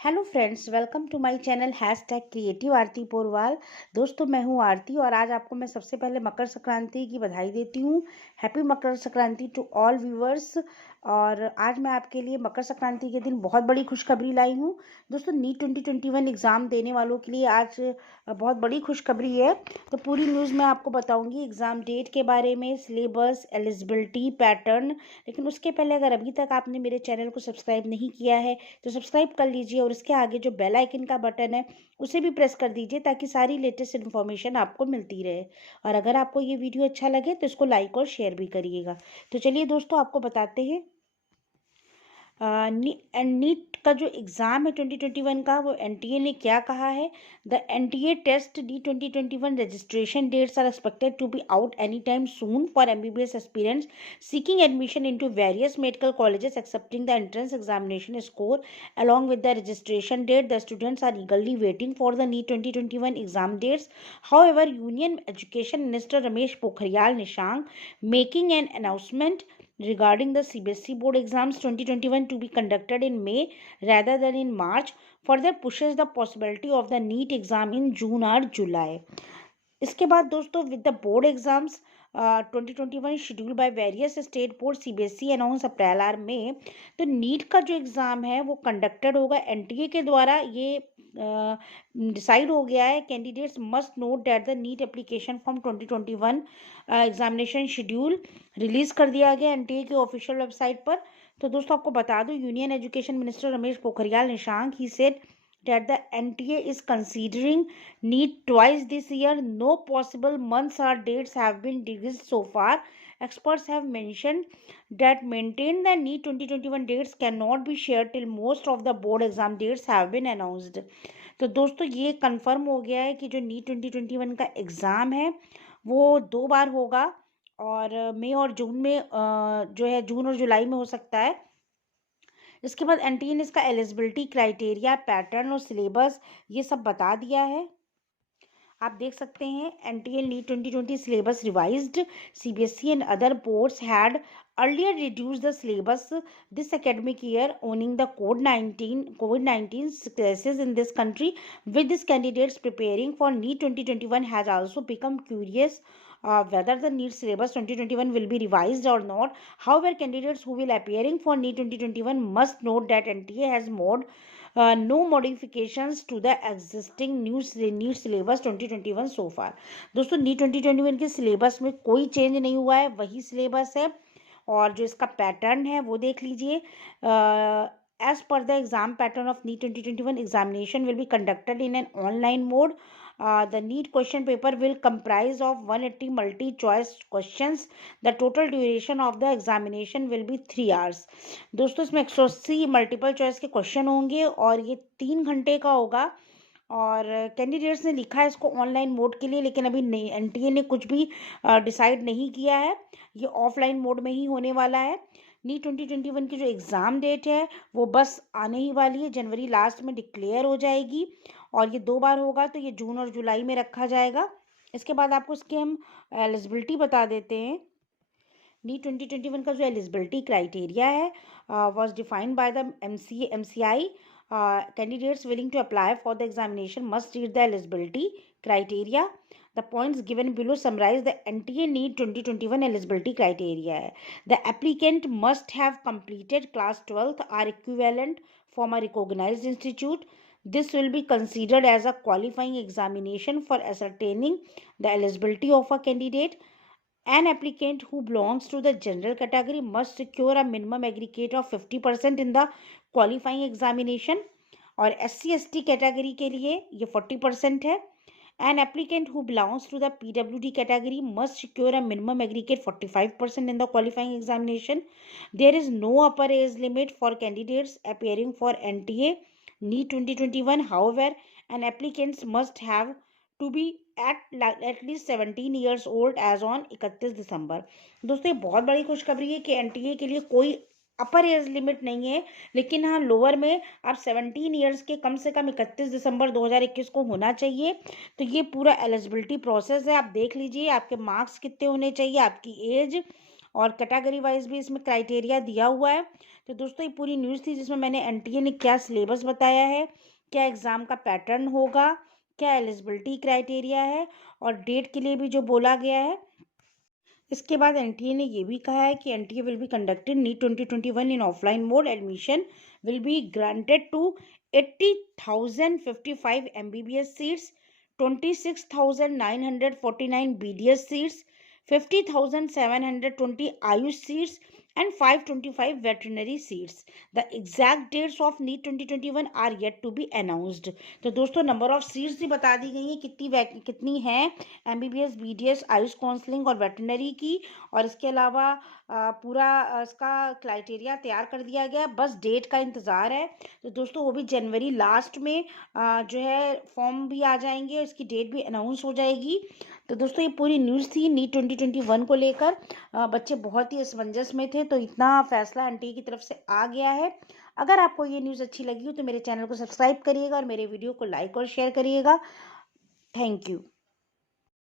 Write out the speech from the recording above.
Hello friends, welcome to my channel hashtag creative Aarti Porwal. दोस्तों, मैं हूं आरती और आज आपको मैं सबसे पहले मकर संक्रांति की बधाई देती हूं। Happy Makar Sankranti to all viewers. और आज मैं आपके लिए मकर संक्रांति के दिन बहुत बड़ी खुशखबरी लाई हूं। दोस्तों, नीट 2021 एग्ज़ाम देने वालों के लिए आज बहुत बड़ी खुशखबरी है। तो पूरी न्यूज़ मैं आपको बताऊँगी, एग्ज़ाम डेट के बारे में, सिलेबस, एलिजिबिलिटी, पैटर्न। लेकिन उसके पहले अगर अभी तक आपने मेरे चैनल को सब्सक्राइब नहीं किया है तो सब्सक्राइब कर लीजिए और इसके आगे जो बेल आइकन का बटन है उसे भी प्रेस कर दीजिए ताकि सारी लेटेस्ट इन्फॉर्मेशन आपको मिलती रहे। और अगर आपको ये वीडियो अच्छा लगे तो इसको लाइक और शेयर भी करिएगा। तो चलिए दोस्तों, आपको बताते हैं नीट का जो एग्ज़ाम है 2021 का, वो एनटीए ने क्या कहा है। The NTA test NEET 2021 registration dates are expected to be out any time soon for MBBS aspirants seeking admission into various medical colleges accepting the entrance examination score along with the registration date. The students are eagerly waiting for the NEET 2021 exam dates. However, Union Education Minister Ramesh Pokhriyal Nishank making an announcement regarding the CBSE board exams 2021 to be conducted in May rather than in March further pushes the possibility of the NEET exam in June or July. इसके बाद दोस्तों, with the board exams 2021 schedule by various state board CBSE announce April are में, तो NEET का जो exam है वो conducted होगा एनटीए के द्वारा। ये डिसाइड हो गया है। Candidates must note that the NEET application form 2021 examination schedule release कर दिया गया एनटीए के ऑफिशियल वेबसाइट पर। तो दोस्तों, आपको बता दूं, union education minister Ramesh Pokhriyal Nishank he said that the NTA is considering NEET twice this year. No possible months or dates have been released so far. Experts have mentioned that maintain the NEET 2021 dates cannot be shared till most of the board exam dates have been announced. तो दोस्तों, ये confirm हो गया है कि जो NEET 2021 का exam है वो 2 बार होगा और मई और जून में जो है जून और जुलाई में हो सकता है। इसके बाद एनटीए ने इसका एलिजिबिलिटी क्राइटेरिया, पैटर्न और सिलेबस ये सब बता दिया है। आप देख सकते हैं, NTA NEET 2020 syllabus revised. CBSE and other boards had earlier reduced the syllabus this academic year owing the COVID-19 crisis in this country. With these candidates preparing for NEET 2021 has also become curious whether the NEET syllabus 2021 will be revised or not. However, candidates who will appearing for NEET 2021 must note that NTA has no modifications to the existing NEET syllabus 2021 so far. दोस्तों, NEET 2021 के syllabus में कोई change नहीं हुआ है, वही syllabus है। और जो इसका पैटर्न है वो देख लीजिए। As per the exam pattern of NEET 2021 examination will be conducted in an online mode. The NEET question paper will comprise of 180 multi-choice questions. The total duration of the examination will be 3 hours. दोस्तों, इसमें 180 multiple choice के question होंगे और ये 3 घंटे का होगा। और कैंडिडेट्स ने लिखा है इसको ऑनलाइन मोड के लिए, लेकिन अभी नहीं, एनटीए ने कुछ भी डिसाइड नहीं किया है। ये ऑफलाइन मोड में ही होने वाला है। नीट 2021 की जो एग्ज़ाम डेट है वो बस आने ही वाली है, जनवरी लास्ट में डिक्लेयर हो जाएगी और ये 2 बार होगा, तो ये जून और जुलाई में रखा जाएगा। इसके बाद आपको इसके हम एलिजिबिलिटी बता देते हैं। नीट 2021 का जो एलिजिबिलिटी क्राइटेरिया है was defined by the MCI. Candidates willing to apply for the examination must read the eligibility criteria. The points given below summarize the NTA NEET 2021 eligibility criteria. The applicant must have completed class 12th or equivalent from a recognized institute. This will be considered as a qualifying examination for ascertaining the eligibility of a candidate. An applicant who belongs to the general category must secure a minimum aggregate of 50% in the qualifying examination. और SC/ST category के लिए ये 40% है. An applicant who belongs to the PWD category must secure a minimum aggregate 45% in the qualifying examination. There is no upper age limit for candidates appearing for NTA NEET 2021. However, an applicant must have to be at least 17 years old as on 31 दिसंबर. दोस्तों, ये बहुत बड़ी खुशखबरी है कि NTA के लिए कोई अपर एज लिमिट नहीं है, लेकिन हाँ, लोअर में आप 17 ईयर्स के कम से कम 31 दिसंबर 2021 को होना चाहिए। तो ये पूरा एलिजिबिलिटी प्रोसेस है, आप देख लीजिए आपके मार्क्स कितने होने चाहिए, आपकी एज और कैटेगरी वाइज भी इसमें क्राइटेरिया दिया हुआ है। तो दोस्तों ये पूरी न्यूज़ थी जिसमें मैंने एनटीए ने क्या सिलेबस बताया है, क्या एग्ज़ाम का पैटर्न होगा, क्या एलिजिबिलिटी क्राइटेरिया है और डेट के लिए भी जो बोला गया है। इसके बाद एनटीए ने ये भी कहा है कि NTA will be conducted NEET 2021 in offline mode. Admission will be granted to 80,055 MBBS seats, 26,949 BDS seats, 50,720 AYUSH seats and 525 veterinary seats. The exact dates of NEET 2021 are yet to be announced. तो दोस्तों number of seats भी बता दी गई हैं कितनी हैं MBBS, BDS, Ayush counselling और veterinary की, और इसके अलावा पूरा इसका क्राइटेरिया तैयार कर दिया गया, बस डेट का इंतज़ार है। तो दोस्तों वो भी जनवरी लास्ट में जो है फॉर्म भी आ जाएंगे, इसकी डेट भी अनाउंस हो जाएगी। तो दोस्तों ये पूरी न्यूज़ थी नीट 2021 को लेकर। बच्चे बहुत ही असमंजस में थे, तो इतना फैसला एनटीए की तरफ से आ गया है। अगर आपको ये न्यूज़ अच्छी लगी हो तो मेरे चैनल को सब्सक्राइब करिएगा और मेरे वीडियो को लाइक और शेयर करिएगा। Thank you.